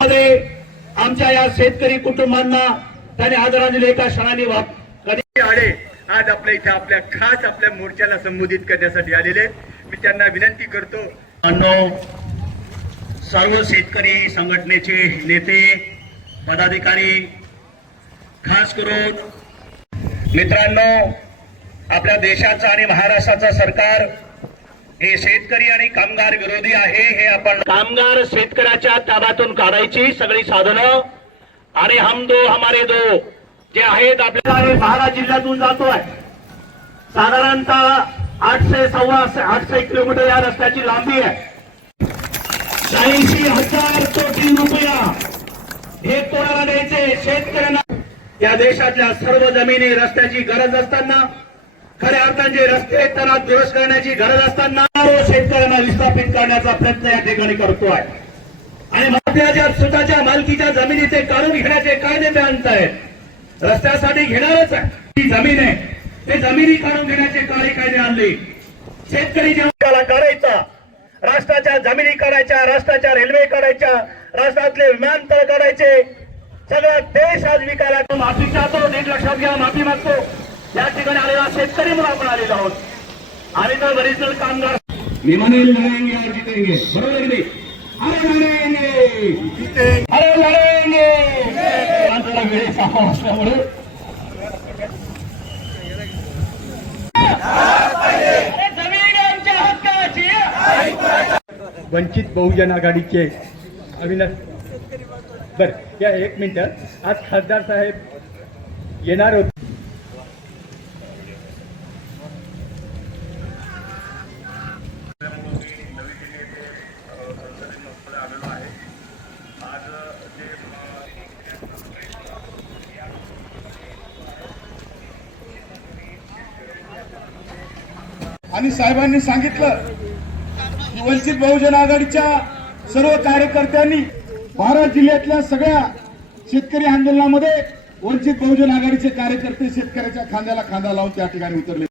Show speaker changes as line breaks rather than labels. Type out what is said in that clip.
आमच्या या शेतकरी कुटुंबांना त्याने आदरांजली एका क्षणाने कधी
आज आपल्या इथे आपल्या खास आपल्या मोर्चाला संबोधित करण्यासाठी आलेले. मी त्यांना विनंती करतो
सर्व शेतकरी संघटनेचे नेते पदाधिकारी खास करून मित्रांनो आपल्या देशाचं आणि महाराष्ट्राचं सरकार हे शेतकरी आणि कामगार विरोधी आहे हे आपण कामगार शेतकऱ्याच्या ताब्यातून काढायची सगळी साधनं. आणि हम दो हमारे दो. जे आहेत आपल्या महाराज जिल्ह्यातून जातोय. साधारणतः आठशे सव्वा आठशे किलोमीटर या रस्त्याची लांबी आहे. शहाऐंशी हजार कोटी रुपया हे कोणाला द्यायचे? शेतकऱ्यांना. या देशातल्या सर्व जमिनी रस्त्याची गरज असताना खऱ्या अर्थाने रस्ते त्यांना दुरुस्त करण्याची गरज असताना शेतकऱ्यांना विस्थापित करण्याचा प्रयत्न या ठिकाणी करतोय. आणि आपल्या स्वतःच्या मालकीच्या जमिनीचे काढून घेण्याचे कायदे ते आहेत. रस्त्यासाठी घेणारच आहे. ही जमीन आहे. ते जमिनी काढून घेण्याचे काळे कायदे आणले. शेतकरी जेव्हा काढायचा राष्ट्राच्या जमिनी काढायच्या राष्ट्राच्या रेल्वे काढायच्या राष्ट्रातले विमानतळ काढायचे सगळा देश आज विकायला माफी चाहतो नीट लक्षात घ्या माफी मागतो. या ठिकाणी आलेला शेतकरी म्हणून आपण आलेलो आहोत. आणि तर बरीच कामगार विमाने लढाएंगे और जितेंगे. बरोबर की नाही? अरे लढेंगे अरे लढेंगे माणसाला असल्यामुळे.
वंचित बहुजन आघाडीचे अविनाश बर या एक मिनिट. आज खासदार साहेब येणार होते.
आणि साहेबांनी सांगितलं की वंचित बहुजन आघाडीच्या सर्व कार्यकर्त्यांनी महाराष्ट्र जिल्ह्यातल्या सगळ्या शेतकरी आंदोलनामध्ये वंचित बहुजन आघाडीचे कार्यकर्ते शेतकऱ्याच्या खांद्याला खांदा लावून त्या ठिकाणी उतरले.